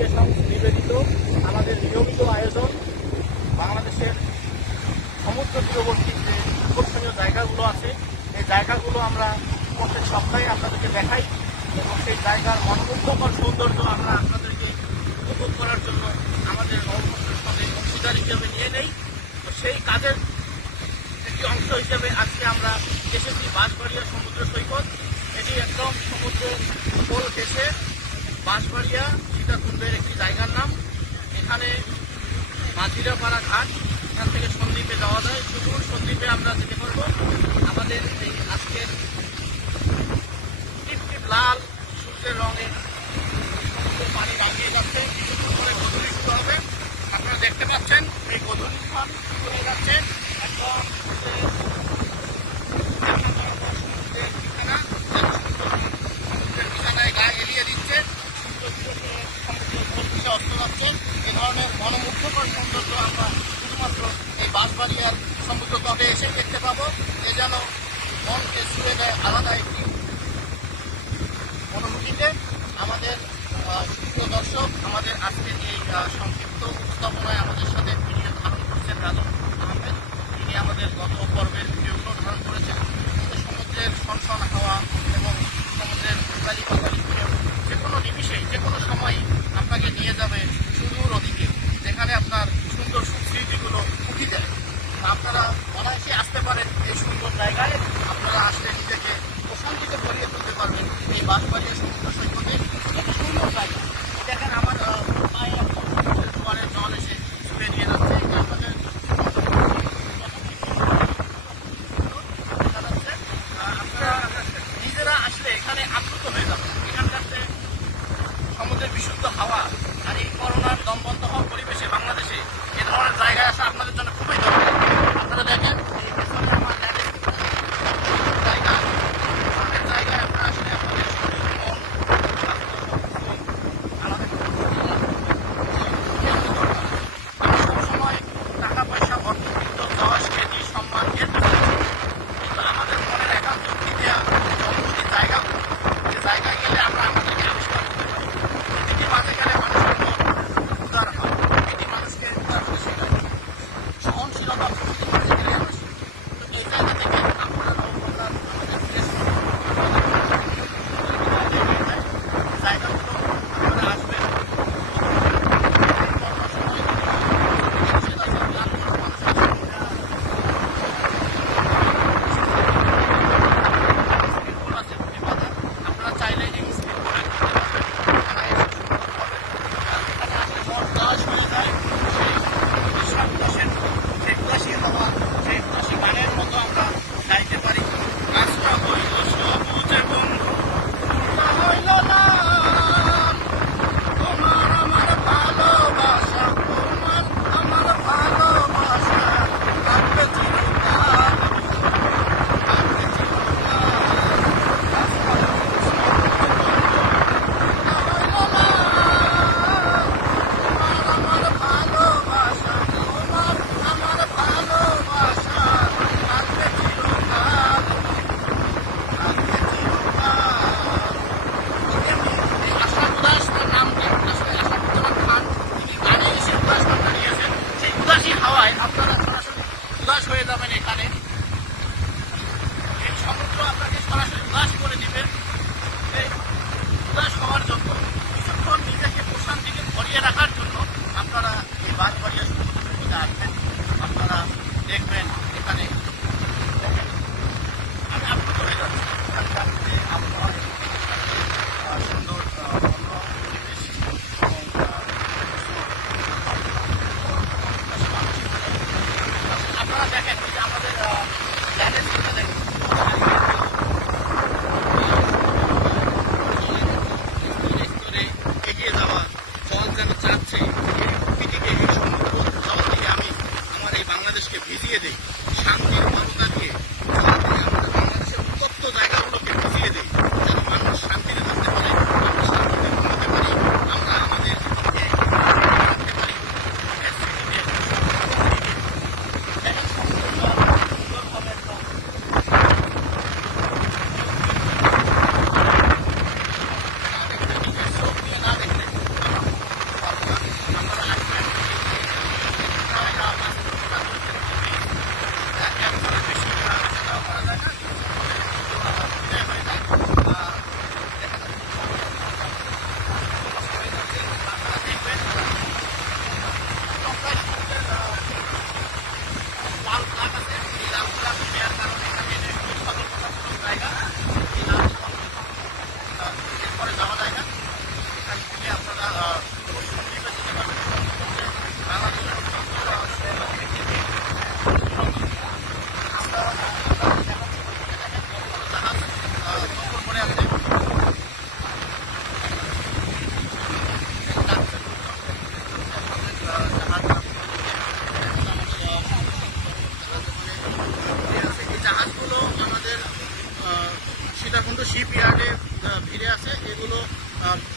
Creations নিবেদিত আমাদের নিয়মিত আয়োজন বাংলাদেশের সমুদ্র তীরবর্তী যে আকর্ষণীয় জায়গাগুলো আছে এই জায়গাগুলো আমরা প্রত্যেক সপ্তাহে আপনাদেরকে দেখাই এবং সেই জায়গার মনোমুগ্ধকর সৌন্দর্য আমরা আপনাদেরকে উপভোগ করার জন্য আমাদের নববর্ষের সাথে অংশীদার হিসেবে নিয়ে নেই। তো সেই কাজের একটি অংশ হিসেবে আজকে আমরা এসেছি বাঁশবাড়িয়া সমুদ্র সৈকত। এটি একদম সমুদ্রের কোল ঘেঁষে বাঁশবাড়িয়া সীতাকুণ্ডের একটি জায়গার নাম। এখানে মাঝিরাপাড়া ঘাট, এখান থেকে সন্দ্বীপে যাওয়া যায়। সুদূর সন্দ্বীপে আমরা যেতে পারবো। আমাদের এই আজকের টিপ লাল সূর্যের রঙে সমুদ্রের পানি রাঙিয়ে যাচ্ছে। কিছুক্ষণ পরে গোধূলি শুরু হবে। আপনারা দেখতে পাচ্ছেন এই গোধূলি স্থান শুরু হয়ে যাচ্ছে একদম বিছানায় গায়ে এড়িয়ে দিচ্ছে। সমুদ্রের অস্ত যাচ্ছে। এ ধরনের মনোমুগ্ধকর সৌন্দর্য আমরা শুধুমাত্র এই বাঁশবাড়িয়ার সমুদ্র তটে এসে দেখতে পাবো। এ যেন মনকে ছুঁয়ে দেয় আলাদা একটি অনুভূতিতে। আমাদের সুপ্রিয় দর্শক, আমাদের আজকের এই সংক্ষিপ্ত উপস্থাপনায় আমাদের সাথে ভিডিও ধারণ করছেন রাজন আহমেদ। তিনি আমাদের গত পর্বের ভিডিওগুলো ধারণ করেছেন। সমুদ্রের সনসন হাওয়া এবং সমুদ্রের উতালি পাতালি ঢেউ যে কোনো নিমিষেই যে কোনো সময়ই আপনাকে নিয়ে যাবে সুদূর ওদিকে, যেখানে আপনার সুন্দর স্মৃতিগুলো উঠে যায়। আপনারা অনায়াসে আসতে পারেন এই সুন্দর জায়গায়। আপনারা আসলে নিজেকে প্রশান্তিতে ভরিয়ে তুলতে পারবেন এই বাঁশবাড়িয়া সমুদ্র সৈকতে। একটি সুন্দর জায়গা। দেখেন আমার পায়ে জোয়ারের জল এসে ছুঁয়ে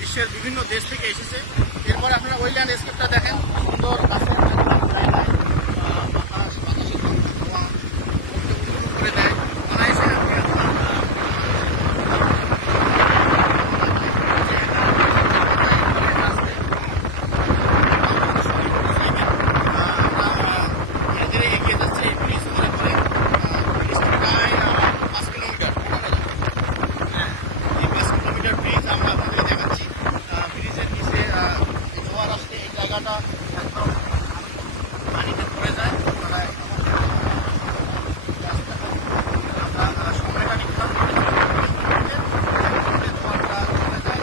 বিশ্বের বিভিন্ন দেশ থেকে এসেছে। এরপর আপনারা ওই ল্যান্ডস্কেপটা দেখেন, সুন্দর গাছের জায়গায় বাতাসের হাওয়া করে দেয়। অনায়াসে আপনি এগিয়ে যাচ্ছে এই ব্রিজ ধরে ধরে। ব্রিজটা প্রায় 5 কিলোমিটার। হ্যাঁ, এই 5 কিলোমিটার ব্রিজ আমরা আপনাদের দেখাচ্ছি। ব্রিজের নিচে জোয়ার আসলে এই জায়গাটা একদম পানিতে পড়ে যায়। আমরা সময়টা নিতাম জোয়ারটা চলে যায়।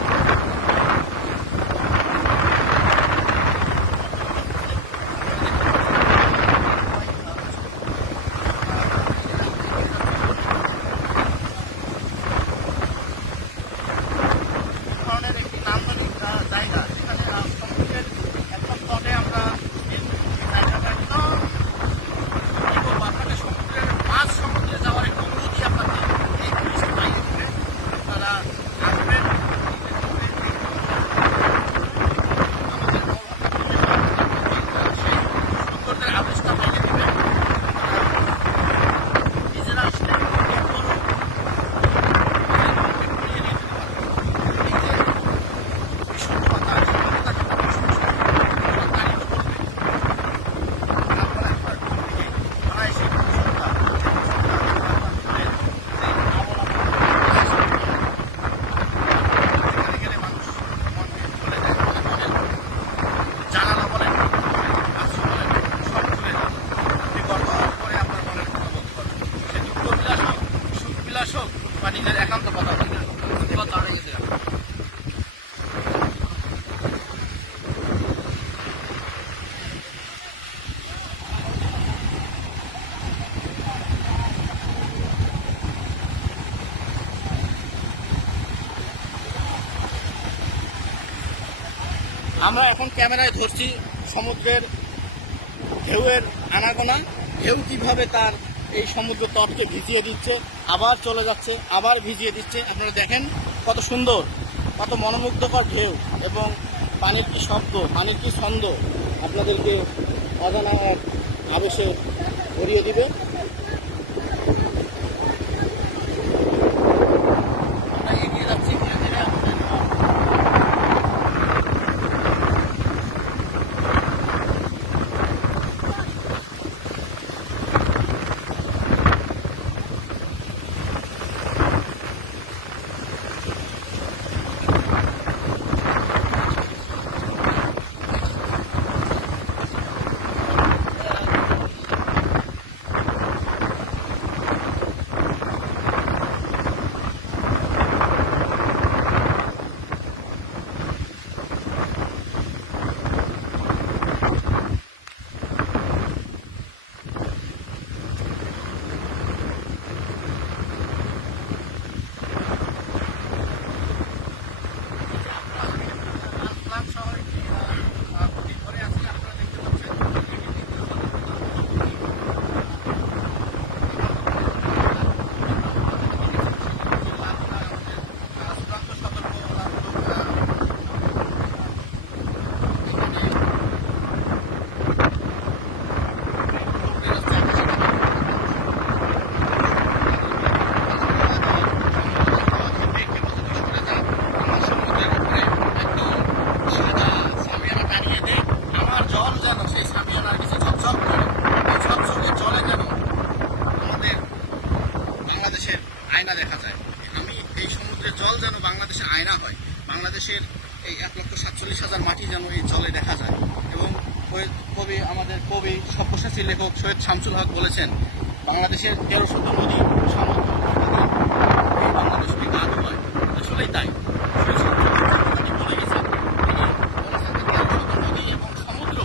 ধরনের একটি নান্দনিক জায়গা, যেখানে সমুদ্রের একদম তটে আমরা এই জায়গাটা একদম আপনাদের সমুদ্রের মাঝ সমুদ্রে যাওয়ার একটা অনুমতি আপনাদের এই ব্রিজটা পাইয়ে দেবে। আপনারা আসবেন, সেই সৌন্দর্যের আবেশটা পাইয়ে দেবে। নিজেরা আসলে জানালা বলেন, বাথরুম বলেন, সব খুলে যাবে। আপনি গর্ব করে আপনার মনের কথা বলতে পারবেন। সে দুঃখ বিলাস হোক, সুখ বিলাস হোক, বা নিজের একান্ত কথা বলবেন। আমরা এখন ক্যামেরায় ধরছি সমুদ্রের ঢেউয়ের আনাগোনা। ঢেউ কিভাবে তার এই সমুদ্র তটকে ভিজিয়ে দিচ্ছে, আবার চলে যাচ্ছে, আবার ভিজিয়ে দিচ্ছে। আপনারা দেখেন কত সুন্দর, কত মনোমুগ্ধকর ঢেউ, এবং পানির কি শব্দ, পানির কি ছন্দ আপনাদেরকে অজানা এক আবেশে ভরিয়ে দিবে। আমরা এগিয়ে যাচ্ছি ধীরে ধীরে। আয়না দেখা যায়। আমি এই সমুদ্রের জল যেন বাংলাদেশের আয়না হয়, বাংলাদেশের এই 1,47,000 মাটি যেন এই জলে দেখা যায়। এবং আমাদের কবি সব্যসাচী লেখক সৈয়দ শামসুল হক বলেছেন, বাংলাদেশের 1300 নদী সামুদ্রিক এই বাংলাদেশকে গা ধোয়ায়। আসলেই তাই। নদী এবং সমুদ্র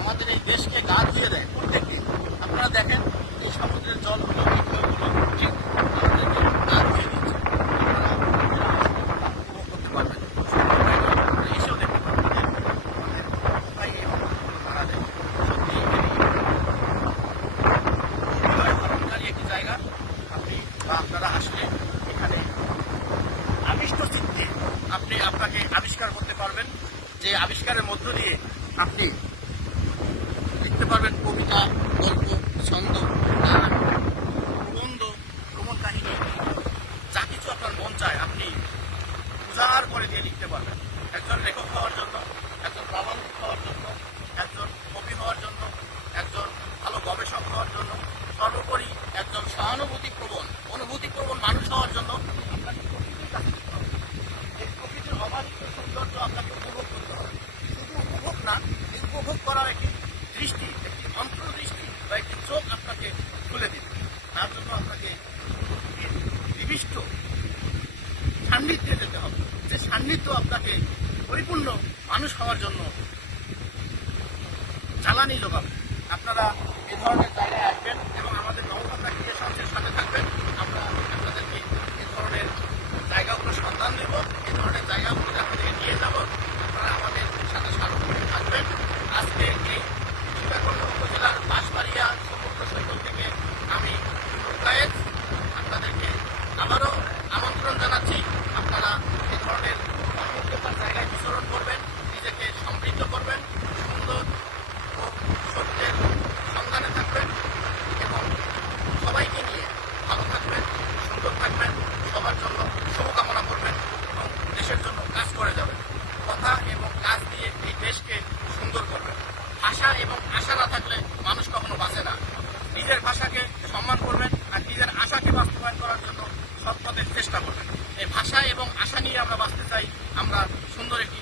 আমাদের এই দেশকে গা ধুয়ে দেয় প্রত্যেকদিন। আপনারা দেখেন এই সমুদ্রের জলগুলো, এই ঢেউগুলো ঠিক আমাদেরকে গা ধুয়ে দিচ্ছে। করতে পারবেন, এসেও দেখতে পারবেন। তাই এই মারা যায়। সত্যি ভ্রমণকারী একটি জায়গা। আপনি বা আপনারা আসলে এখানে আবিষ্ট চিত্তে পারবেন, যে আবিষ্কারের মধ্য দিয়ে আপনি লিখতে পারবেন কবিতা, গল্প, ছন্দ, গান, প্রবন্ধ, ভ্রমণ কাহিনী, যা কিছু আপনার মন চায় আপনি উজাড় করে দিয়ে লিখতে পারবেন। একজন লেখক হওয়ার জন্য, একজন প্রাবন্ধিক হওয়ার জন্য, একজন কবি হওয়ার জন্য, একজন ভালো গবেষক হওয়ার জন্য, সর্বোপরি একজন সহানুভূতিপ্রবণ, অনুভূতিপ্রবণ মানুষ হওয়ার জন্য আপনাকে প্রকৃতির কাছে যেতে হবে। এই প্রকৃতির অবাধিত সৌন্দর্য আপনাকে উপভোগ করতে হবে। শুধু উপভোগ না, এই উপভোগ করার একটি দৃষ্টি, একটি অন্তর্দৃষ্টি বা একটি চোখ আপনাকে খুলে দিবে। তার জন্য আপনাকে প্রকৃতির নিবিষ্ট সান্নিধ্যে যেতে হবে, যে সান্নিধ্য আপনাকে পরিপূর্ণ মানুষ হওয়ার জন্য জ্বালানি যোগাবে। আপনারা এ ধরনের জায়গায় আসবেন এবং আমাদের নবভাবনা ক্রিয়েশনসের সাথে থাকবেন। আমরা আপনাদেরকে এ ধরনের জায়গাগুলো সন্ধান দেব, এ ধরনের জায়গাগুলোতে আপনাদেরকে নিয়ে যাব। আপনারা আমাদের সাথে সার্বক্ষণিক থাকবেন। আজকে এই সীতাকুণ্ড উপজেলার বাঁশবাড়িয়া সমুদ্র সৈকত থেকে আমি মুক্তায়েত আপনাদেরকে আবারও আমন্ত্রণ জানাচ্ছি। আপনারা এ ধরনের অমূল্যতার জায়গায় বিচরণ করবেন, নিজেকে সমৃদ্ধ করবেন, সুন্দর ও সত্যের সন্ধানে থাকবেন এবং সবাইকে নিয়ে ভালো থাকবেন, সুন্দর থাকবেন, সবার জন্য শুভকামনা করবেন এবং দেশের জন্য কাজ করে যাবেন। কথা এবং কাজ দিয়ে এই দেশকে সুন্দর করবেন। ভাষা এবং আশা না থাকলে মানুষ কখনো বাঁচে না। নিজের ভাষাকে সম্মান করবেন আর নিজের আশাকে বাস্তবায়ন করার জন্য সৎ পথে চেষ্টা করবেন। এই ভাষা এবং আশা নিয়ে আমরা বাঁচতে চাই। আমরা সুন্দর একটি